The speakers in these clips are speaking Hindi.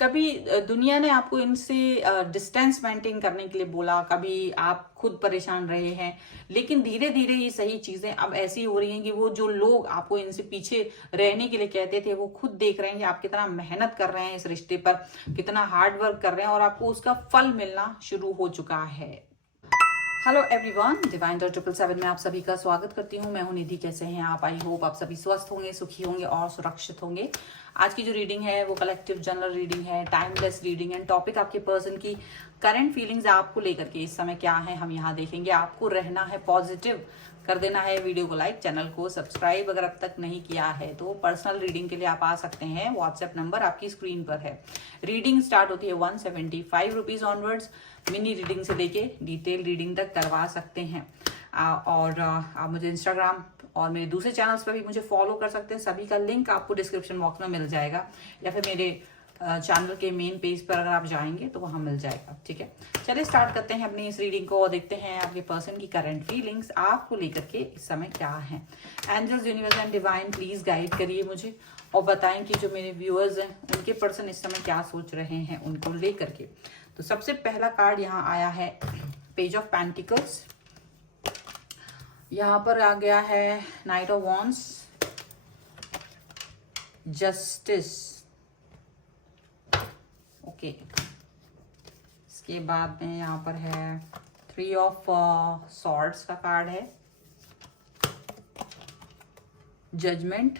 कभी दुनिया ने आपको इनसे डिस्टेंस मेंटेन करने के लिए बोला, कभी आप खुद परेशान रहे हैं, लेकिन धीरे धीरे ये सही चीजें अब ऐसी हो रही हैं कि वो जो लोग आपको इनसे पीछे रहने के लिए कहते थे वो खुद देख रहे हैं कि आप कितना मेहनत कर रहे हैं इस रिश्ते पर, कितना हार्ड वर्क कर रहे हैं और आपको उसका फल मिलना शुरू हो चुका है। हेलो एवरीवन, डिवाइन 777 में आप सभी का स्वागत करती हूँ। मैं हूँ निधि। कैसे हैं आप? आई होप आप सभी स्वस्थ होंगे, सुखी होंगे और सुरक्षित होंगे। आज की जो रीडिंग है वो कलेक्टिव जनरल रीडिंग है, टाइमलेस रीडिंग है। टॉपिक आपके पर्सन की करंट फीलिंग्स आपको लेकर के इस समय क्या है हम यहाँ देखेंगे। आपको रहना है पॉजिटिव, कर देना है वीडियो को लाइक, चैनल को सब्सक्राइब अगर अब तक नहीं किया है तो। पर्सनल रीडिंग के लिए आप आ सकते हैं, व्हाट्सएप नंबर आपकी स्क्रीन पर है। रीडिंग स्टार्ट होती है 175 रुपीज ऑनवर्ड्स। मिनी रीडिंग से लेके डिटेल रीडिंग तक करवा सकते हैं। और आप मुझे इंस्टाग्राम और मेरे दूसरे चैनल्स पर भी मुझे फॉलो कर सकते हैं। सभी का लिंक आपको डिस्क्रिप्शन बॉक्स में मिल जाएगा, या फिर मेरे चैनल के मेन पेज पर अगर आप जाएंगे तो वहां मिल जाएगा। ठीक है, चलिए स्टार्ट करते हैं अपनी इस रीडिंग को और देखते हैं आपके पर्सन की करंट फीलिंग्स आपको लेकर के इस समय क्या है। Angels, universe and divine please guide करिए मुझे और बताएं कि जो मेरे व्यूअर्स हैं उनके पर्सन इस समय क्या सोच रहे हैं उनको लेकर के। तो सबसे पहला कार्ड यहाँ आया है पेज ऑफ पेंटिकल्स। यहाँ पर आ गया है night of wands, justice. Okay, इसके बाद में यहाँ पर है 3 ऑफ सॉर्ड्स का कार्ड है, जजमेंट।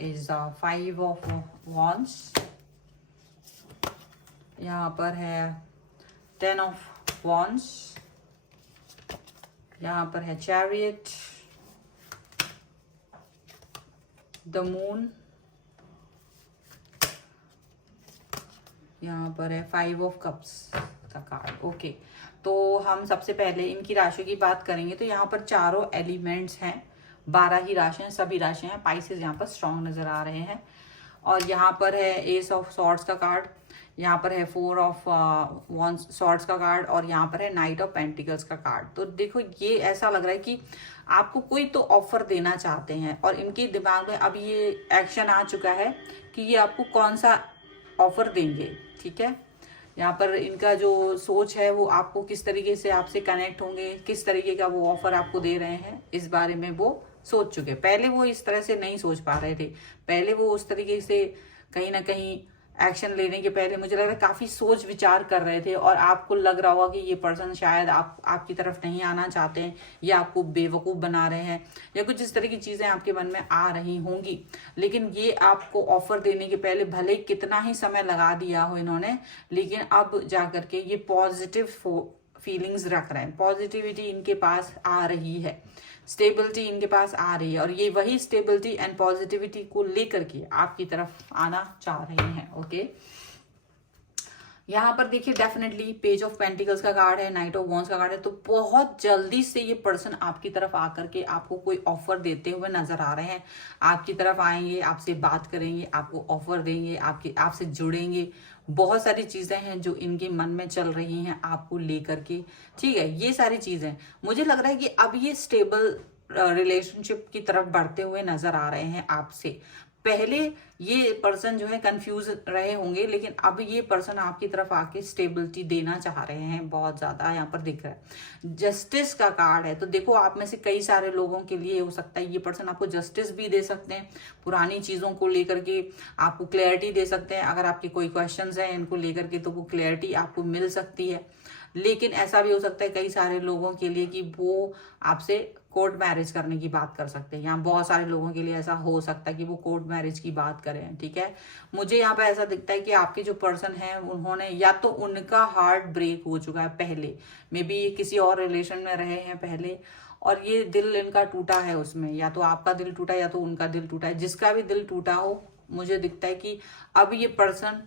Is 5 of wands. यहाँ पर है 10 ऑफ वॉन्ड्स। यहाँ पर है चैरियट, द मून। यहाँ पर है 5 ऑफ कप्स का कार्ड। ओके, तो हम सबसे पहले इनकी राशि की बात करेंगे। तो यहाँ पर चारों एलिमेंट्स हैं, 12 ही राशियां, सभी राशियां हैं। पाइसेस यहाँ पर स्ट्रॉन्ग नजर आ रहे हैं। और यहाँ पर है एस ऑफ सॉर्ड्स का कार्ड, यहाँ पर है 4 ऑफ सॉर्ड्स का कार्ड और यहाँ पर है नाइट ऑफ पेंटिकल्स का कार्ड। तो देखो, ये ऐसा लग रहा है कि आपको कोई तो ऑफर देना चाहते हैं और इनके दिमाग में अब ये एक्शन आ चुका है कि ये आपको कौन सा ऑफर देंगे। ठीक है, यहाँ पर इनका जो सोच है वो आपको किस तरीके से आपसे कनेक्ट होंगे, किस तरीके का वो ऑफर आपको दे रहे हैं, इस बारे में वो सोच चुके। पहले वो इस तरह से नहीं सोच पा रहे थे। पहले वो उस तरीके से कहीं ना कहीं एक्शन लेने के पहले मुझे लग रहा है काफी सोच विचार कर रहे थे और आपको लग रहा होगा कि ये पर्सन शायद आपकी तरफ नहीं आना चाहते हैं या आपको बेवकूफ बना रहे हैं या कुछ इस तरह की चीजें आपके मन में आ रही होंगी। लेकिन ये आपको ऑफर देने के पहले भले कितना ही समय लगा दिया हो इन्होंने, लेकिन अब जाकर के ये पॉजिटिव फीलिंग्स रख रहे हैं। पॉजिटिविटी इनके पास आ रही है, स्टेबिलिटी इनके पास आ रही है और ये वही स्टेबिलिटी एंड पॉजिटिविटी को लेकर के आपकी तरफ आना चाह रहे हैं। ओके, यहाँ पर देखिए डेफिनेटली पेज ऑफ पेंटिकल्स का कार्ड है, नाइट ऑफ वॉन्ड्स का कार्ड है। तो बहुत जल्दी से ये पर्सन आपकी तरफ आकर के आपको कोई ऑफर देते हुए नजर आ रहे हैं। आपकी तरफ आएंगे, आपसे बात करेंगे, आपको ऑफर देंगे, आपसे जुड़ेंगे। बहुत सारी चीजें हैं जो इनके मन में चल रही हैं आपको लेकर के। ठीक है, ये सारी चीजें मुझे लग रहा है कि अब ये स्टेबल रिलेशनशिप की तरफ बढ़ते हुए नजर आ रहे हैं आपसे। पहले ये पर्सन जो है कंफ्यूज रहे होंगे, लेकिन अब ये पर्सन आपकी तरफ आके स्टेबिलिटी देना चाह रहे हैं। बहुत ज्यादा यहाँ पर दिख रहा है। जस्टिस का कार्ड है। तो देखो, आप में से कई सारे लोगों के लिए हो सकता है ये पर्सन आपको जस्टिस भी दे सकते हैं, पुरानी चीजों को लेकर के आपको क्लैरिटी दे सकते हैं। अगर आपके कोई क्वेश्चंस हैं इनको लेकर के तो वो क्लैरिटी आपको मिल सकती है। लेकिन ऐसा भी हो सकता है कई सारे लोगों के लिए कि वो आपसे कोर्ट मैरिज करने की बात कर सकते हैं। यहाँ बहुत सारे लोगों के लिए ऐसा हो सकता है कि वो कोर्ट मैरिज की बात करें। ठीक है, मुझे यहाँ पे ऐसा दिखता है कि आपके जो पर्सन है उन्होंने या तो उनका हार्ट ब्रेक हो चुका है पहले, मे बी ये किसी और रिलेशन में रहे हैं पहले और ये दिल इनका टूटा है उसमें, या तो आपका दिल टूटा या तो उनका दिल टूटा है। जिसका भी दिल टूटा हो, मुझे दिखता है कि अब ये पर्सन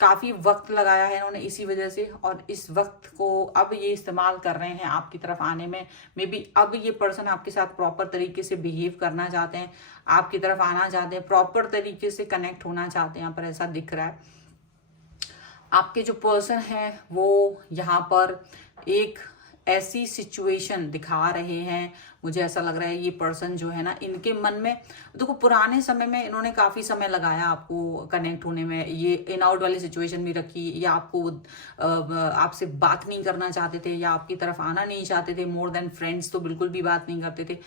काफी वक्त लगाया है इन्होंने इसी वजह से, और इस वक्त को अब ये इस्तेमाल कर रहे हैं आपकी तरफ आने में। मे बी अब ये पर्सन आपके साथ प्रॉपर तरीके से बिहेव करना चाहते हैं, आपकी तरफ आना चाहते हैं, प्रॉपर तरीके से कनेक्ट होना चाहते हैं। यहाँ पर ऐसा दिख रहा है। आपके जो पर्सन है वो यहाँ पर एक ऐसी सिचुएशन दिखा रहे हैं। मुझे ऐसा लग रहा है ये पर्सन जो है ना, इनके मन में देखो पुराने समय में इन्होंने काफी समय लगाया आपको कनेक्ट होने में, ये इन आउट वाली सिचुएशन भी रखी, या आपको आपसे बात नहीं करना चाहते थे, या आपकी तरफ आना नहीं चाहते थे, मोर देन फ्रेंड्स तो बिल्कुल भी बात नहीं करते थे,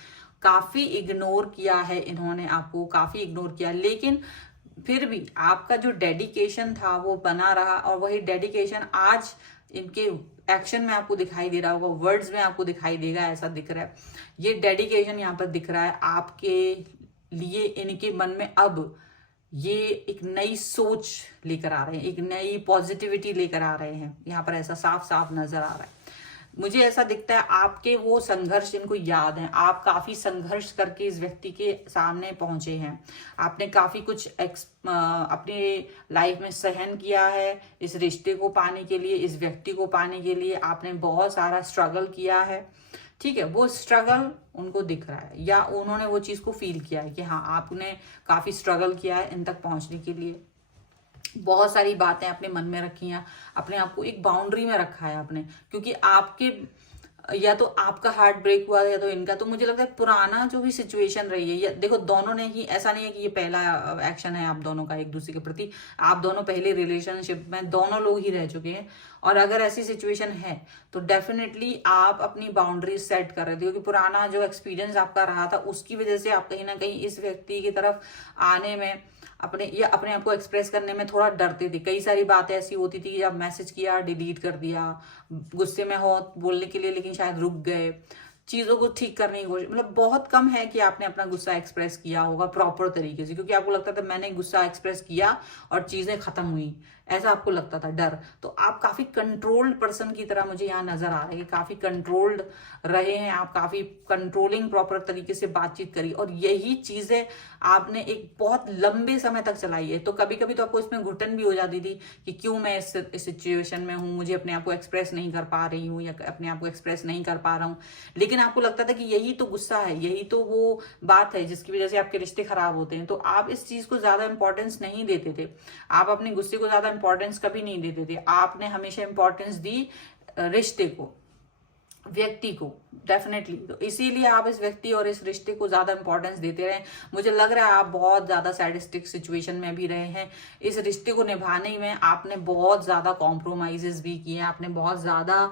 काफी इग्नोर किया है इन्होंने आपको, काफी इग्नोर किया। लेकिन फिर भी आपका जो डेडिकेशन था वो बना रहा, और वही डेडिकेशन आज इनके एक्शन में आपको दिखाई दे रहा होगा, वर्ड्स में आपको दिखाई देगा, ऐसा दिख रहा है। ये डेडिकेशन यहाँ पर दिख रहा है आपके लिए। इनके मन में अब ये एक नई सोच लेकर आ रहे हैं, एक नई पॉजिटिविटी लेकर आ रहे हैं, यहाँ पर ऐसा साफ साफ नजर आ रहा है। मुझे ऐसा दिखता है आपके वो संघर्ष इनको याद है, आप काफी संघर्ष करके इस व्यक्ति के सामने पहुंचे हैं, आपने काफी कुछ अपनी लाइफ में सहन किया है इस रिश्ते को पाने के लिए, इस व्यक्ति को पाने के लिए आपने बहुत सारा स्ट्रगल किया है। ठीक है, वो स्ट्रगल उनको दिख रहा है, या उन्होंने वो चीज को फील किया है कि हाँ आपने काफी स्ट्रगल किया है इन तक पहुंचने के लिए। बहुत सारी बातें अपने मन में रखी हैं, अपने आप को एक बाउंड्री में रखा है आपने, क्योंकि आपके या तो आपका हार्ट ब्रेक हुआ या तो इनका। तो मुझे लगता है पुराना जो भी सिचुएशन रही है, या देखो दोनों ने ही, ऐसा नहीं है कि ये पहला एक्शन है आप दोनों का एक दूसरे के प्रति, आप दोनों पहले रिलेशनशिप में दोनों लोग ही रह चुके हैं। और अगर ऐसी सिचुएशन है तो डेफिनेटली आप अपनी बाउंड्री सेट कर रहे थे, क्योंकि पुराना जो एक्सपीरियंस आपका रहा था उसकी वजह से आप कहीं ना कहीं इस व्यक्ति की तरफ आने में, अपने आप को एक्सप्रेस करने में थोड़ा डरते थे। कई सारी बातें ऐसी होती थी कि जब मैसेज किया डिलीट कर दिया, गुस्से में हो बोलने के लिए लेकिन शायद रुक गए, चीजों को ठीक करने की कोशिश, मतलब बहुत कम है कि आपने अपना गुस्सा एक्सप्रेस किया होगा प्रॉपर तरीके से, क्योंकि आपको लगता था मैंने गुस्सा एक्सप्रेस किया और चीजें खत्म हुई, ऐसा आपको लगता था, डर। तो आप काफी कंट्रोल्ड पर्सन की तरह मुझे यहाँ नजर आ रहा है कि काफी कंट्रोल्ड रहे हैं आप, काफी कंट्रोलिंग प्रॉपर तरीके से बातचीत करी, और यही चीजें आपने एक बहुत लंबे समय तक चलाई है। तो कभी कभी तो आपको इसमें घुटन भी हो जाती थी कि क्यों मैं इस सिचुएशन में हूँ, मुझे अपने आप को एक्सप्रेस नहीं कर पा रही हूँ, या अपने आप को एक्सप्रेस नहीं कर पा रहा हूँ। लेकिन आपको लगता था कि यही तो गुस्सा है, यही तो वो बात है जिसकी वजह से आपके रिश्ते खराब होते हैं। तो आप इस चीज को ज्यादा इंपॉर्टेंस नहीं देते थे, आप अपने गुस्से को ज्यादा इंपॉर्टेंस कभी नहीं देते थे, आपने हमेशा इंपॉर्टेंस दी रिश्ते को, व्यक्ति को, डेफिनेटली। तो इसीलिए आप इस व्यक्ति और इस रिश्ते को ज्यादा इंपॉर्टेंस देते रहे। मुझे लग रहा है आप बहुत ज्यादा सैडिस्टिक सिचुएशन में भी रहे हैं, इस रिश्ते को निभाने में आपने बहुत ज्यादा कॉम्प्रोमाइजेस भी किए हैं, आपने बहुत ज्यादा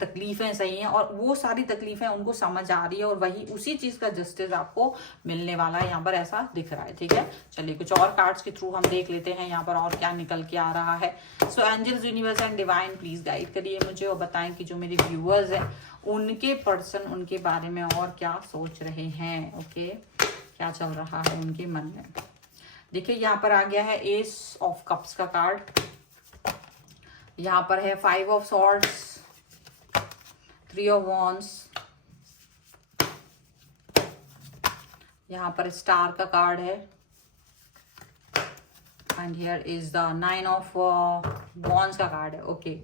तकलीफें सही हैं, और वो सारी तकलीफें उनको समझ आ रही है, और वही उसी चीज का जस्टिस आपको मिलने वाला है, यहाँ पर ऐसा दिख रहा है। ठीक है, चलिए कुछ और कार्ड्स के थ्रू हम देख लेते हैं यहाँ पर और क्या निकल के आ रहा है। So angels, universe and divine please guide करिए मुझे और बताएं कि जो मेरे व्यूअर्स हैं उनके पर्सन उनके बारे में और क्या सोच रहे हैं। ओके, क्या चल रहा है उनके मन में। देखिए यहाँ पर आ गया है एस ऑफ कप्स का कार्ड, यहाँ पर है 5 ऑफ सॉर्ड्स, 3 ऑफ वॉन्ड्स, यहाँ पर स्टार का कार्ड है, and here is the 9 of wands का कार्ड है। ओके,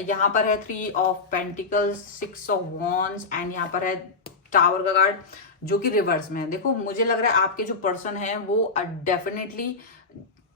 यहाँ पर है 3 of pentacles, 6 of wands, and यहाँ पर है टावर का कार्ड जो कि रिवर्स में है। देखो मुझे लग रहा है आपके जो पर्सन है वो डेफिनेटली,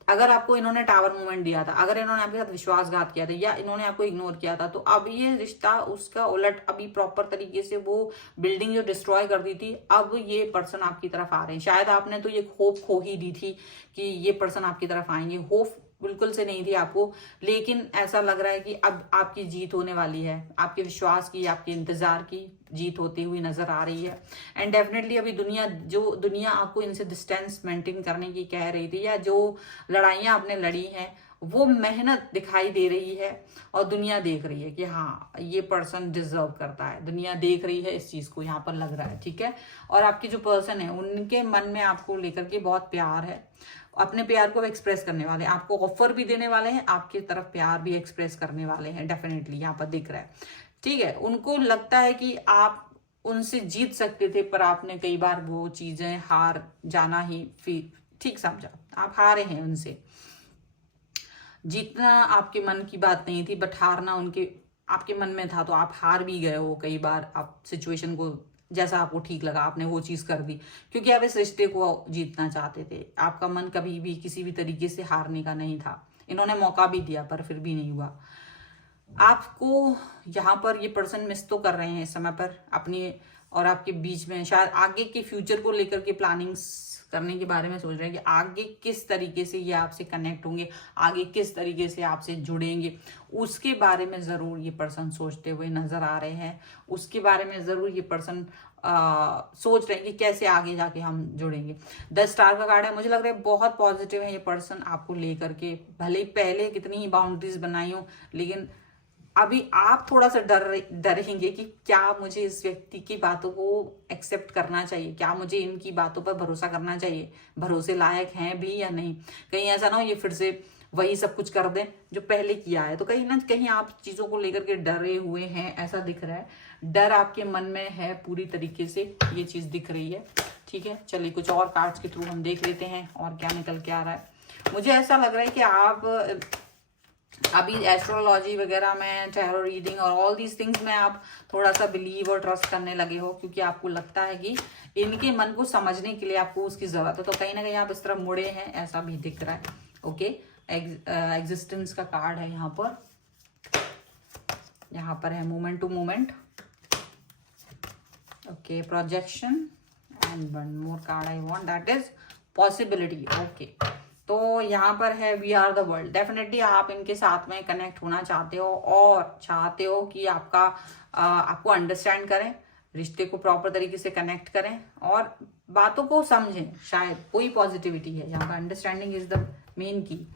अगर आपको इन्होंने टावर मूवमेंट दिया था, अगर इन्होंने आपके साथ विश्वासघात किया था, या इन्होंने आपको इग्नोर किया था, तो अब ये रिश्ता उसका उलट अभी प्रॉपर तरीके से वो बिल्डिंग जो डिस्ट्रॉय कर दी थी, अब ये पर्सन आपकी तरफ आ रहे हैं। शायद आपने तो ये होप खो ही दी थी कि ये पर्सन आपकी तरफ आएंगे, होप बिल्कुल से नहीं थी आपको, लेकिन ऐसा लग रहा है कि अब आपकी जीत होने वाली है, आपके विश्वास की, आपके इंतजार की जीत होती हुई नजर आ रही है। एंड डेफिनेटली अभी दुनिया आपको इनसे डिस्टेंस मेंटेन करने की कह रही थी, या जो लड़ाइयां आपने लड़ी हैं वो मेहनत दिखाई दे रही है, और दुनिया देख रही है कि हाँ ये पर्सन डिजर्व करता है, दुनिया देख रही है इस चीज को, यहाँ पर लग रहा है। ठीक है, और आपके जो पर्सन है उनके मन में आपको लेकर के बहुत प्यार है, अपने प्यार को एक्सप्रेस करने वाले हैं, आपको ऑफर भी देने वाले हैं, आपकी तरफ प्यार भी एक्सप्रेस करने वाले हैं, डेफिनेटली यहाँ पर दिख रहा है। ठीक है, उनको लगता है कि आप उनसे जीत सकते थे, पर आपने कई बार वो चीजें हार जाना ही ठीक समझा, आप हारे हैं उनसे। जीतना आपके मन की बात नहीं थी, बट हारना उनके आपके मन में था, तो आप हार भी गए हो कई बार। आप सिचुएशन को जैसा आपको ठीक लगा आपने वो चीज कर दी, क्योंकि आप इस रिश्ते को जीतना चाहते थे। आपका मन कभी भी किसी भी तरीके से हारने का नहीं था, इन्होंने मौका भी दिया पर फिर भी नहीं हुआ। आपको यहाँ पर ये पर्सन मिस तो कर रहे हैं इस समय पर अपनी और आपके बीच में, शायद आगे के फ्यूचर को लेकर के प्लानिंग्स करने के बारे में सोच रहे हैं कि आगे किस तरीके से ये आपसे कनेक्ट होंगे, आगे किस तरीके से आपसे जुड़ेंगे, उसके बारे में जरूर ये पर्सन सोचते हुए नजर आ रहे हैं। उसके बारे में जरूर ये पर्सन सोच रहे हैं कि कैसे आगे जाके हम जुड़ेंगे। 10 स्टार का कार्ड है, मुझे लग रहा है बहुत पॉजिटिव है ये पर्सन आपको लेकर के। भले ही पहले कितनी ही बाउंड्रीज बनाई हो, लेकिन अभी आप थोड़ा सा डरेंगे कि क्या मुझे इस व्यक्ति की बातों को एक्सेप्ट करना चाहिए, क्या मुझे इनकी बातों पर भरोसा करना चाहिए, भरोसे लायक हैं भी या नहीं। कहीं ऐसा ना हो ये फिर से वही सब कुछ कर दें जो पहले किया है। तो कहीं ना कहीं आप चीजों को लेकर के डरे हुए हैं, ऐसा दिख रहा है। डर आपके मन में है पूरी तरीके से, ये चीज दिख रही है। ठीक है, चलिए कुछ और कार्ड्स के थ्रू हम देख लेते हैं और क्या निकल के आ रहा है। मुझे ऐसा लग रहा है कि आप अभी एस्ट्रोलॉजी वगैरह में, टैरो रीडिंग और ऑल दीज थिंग्स में आप थोड़ा सा बिलीव और ट्रस्ट करने लगे हो, क्योंकि आपको लगता है कि इनके मन को समझने के लिए आपको उसकी जरूरत है। तो कहीं ना कहीं आप इस तरफ मुड़े हैं, ऐसा भी दिख रहा है। ओके, एग्जिस्टेंस का कार्ड है यहाँ पर। यहाँ पर है moment to moment. Okay, projection and one more card I want, that is possibility. Okay, तो यहाँ पर है we are the world. Definitely आप इनके साथ में कनेक्ट होना चाहते हो और चाहते हो कि आपको अंडरस्टैंड करें, रिश्ते को प्रॉपर तरीके से कनेक्ट करें और बातों को समझें। शायद कोई पॉजिटिविटी है यहाँ पर, अंडरस्टैंडिंग इज द मेन की।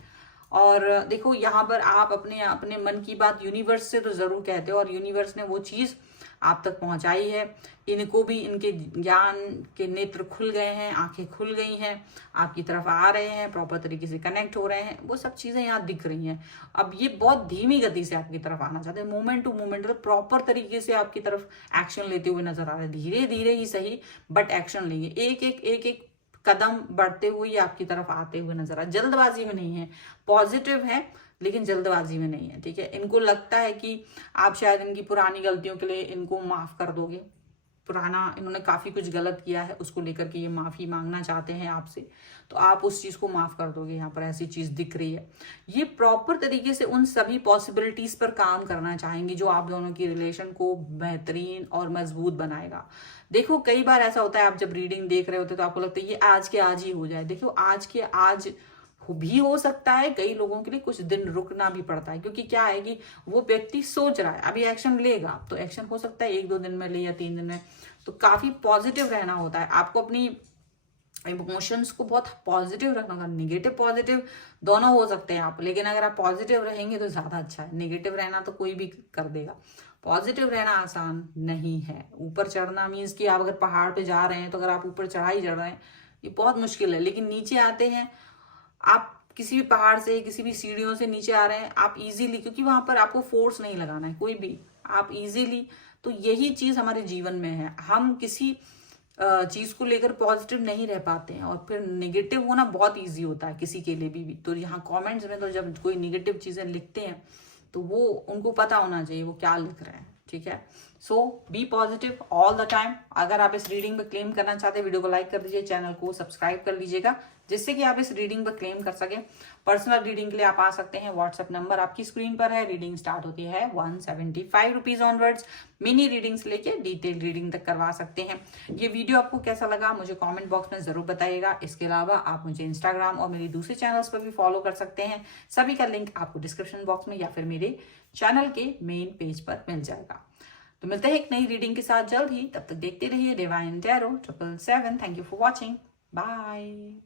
और देखो यहाँ पर आप अपने अपने मन की बात यूनिवर्स से तो जरूर कहते हो और यूनिवर्स ने वो चीज आप तक पहुंचाई है। इनको भी इनके ज्ञान के नेत्र खुल गए हैं, आंखें खुल गई हैं, आपकी तरफ आ रहे हैं, प्रॉपर तरीके से कनेक्ट हो रहे हैं। वो सब चीजें यहाँ दिख रही हैं। अब ये बहुत धीमी गति से आपकी तरफ आना चाहते हैं, मोमेंट टू मोमेंट, प्रॉपर तरीके से आपकी तरफ एक्शन लेते हुए नजर आ रहे हैं। धीरे धीरे ही सही, बट एक्शन लेंगे। एक कदम बढ़ते हुए ये आपकी तरफ आते हुए नजर आ, जल्दबाजी में नहीं है, पॉजिटिव है लेकिन जल्दबाजी में नहीं है। ठीक है, इनको लगता है कि आप शायद इनकी पुरानी गलतियों के लिए इनको माफ कर दोगे। पुराना इन्होंने काफी कुछ गलत किया है, उसको लेकर के ये माफी मांगना चाहते हैं आपसे, तो आप उस चीज को माफ कर दोगे। यहाँ पर ऐसी चीज दिख रही है। ये प्रॉपर तरीके से उन सभी पॉसिबिलिटीज पर काम करना चाहेंगे जो आप दोनों की रिलेशन को बेहतरीन और मजबूत बनाएगा। देखो कई बार ऐसा होता है, आप जब रीडिंग देख रहे होते हैं तो आपको लगता है ये आज के आज ही हो जाए। देखो आज के आज भी हो सकता है, कई लोगों के लिए कुछ दिन रुकना भी पड़ता है, क्योंकि क्या है कि वो व्यक्ति सोच रहा है, अभी एक्शन लेगा तो एक्शन हो सकता है 1-2 दिन में ले या 3 दिन में। तो काफी पॉजिटिव रहना होता है आपको, अपनी इमोशंस को बहुत पॉजिटिव रखना होगा। निगेटिव पॉजिटिव दोनों हो सकते हैं आप, लेकिन अगर आप पॉजिटिव रहेंगे तो ज्यादा अच्छा है। निगेटिव रहना तो कोई भी कर देगा, पॉजिटिव रहना आसान नहीं है। ऊपर चढ़ना मीन्स कि आप अगर पहाड़ पे जा रहे हैं तो अगर आप ऊपर चढ़ाई चढ़ रहे हैं ये बहुत मुश्किल है, लेकिन नीचे आते हैं आप, किसी भी पहाड़ से, किसी भी सीढ़ियों से नीचे आ रहे हैं आप इजीली, क्योंकि वहां पर आपको फोर्स नहीं लगाना है कोई भी, आप इजीली। तो यही चीज हमारे जीवन में है, हम किसी चीज को लेकर पॉजिटिव नहीं रह पाते हैं और फिर नेगेटिव होना बहुत इजी होता है किसी के लिए भी। तो यहाँ कमेंट्स में तो जब कोई नेगेटिव चीजें लिखते हैं तो वो उनको पता होना चाहिए वो क्या लिख रहे हैं। ठीक है, so be positive all the time. अगर आप इस रीडिंग में क्लेम करना चाहते हैं, वीडियो को लाइक कर दीजिए, चैनल को सब्सक्राइब कर लीजिएगा, जिससे कि आप इस रीडिंग पर क्लेम कर सकें। पर्सनल रीडिंग के लिए आप आ सकते हैं, व्हाट्सएप नंबर आपकी स्क्रीन पर है। रीडिंग स्टार्ट होती है 175 रुपीज ऑनवर्ड्स। मिनी रीडिंग्स लेके डिटेल रीडिंग तक करवा सकते हैं। ये वीडियो आपको कैसा लगा मुझे कमेंट बॉक्स में जरूर बताइएगा। इसके अलावा आप मुझे इंस्टाग्राम और मेरी दूसरे चैनल्स पर भी फॉलो कर सकते हैं, सभी का लिंक आपको डिस्क्रिप्शन बॉक्स में या फिर मेरे चैनल के मेन पेज पर मिल जाएगा। तो मिलते हैं एक नई रीडिंग के साथ जल्द ही, तब तक देखते रहिए divine tarot 777। Thank you for watching, bye.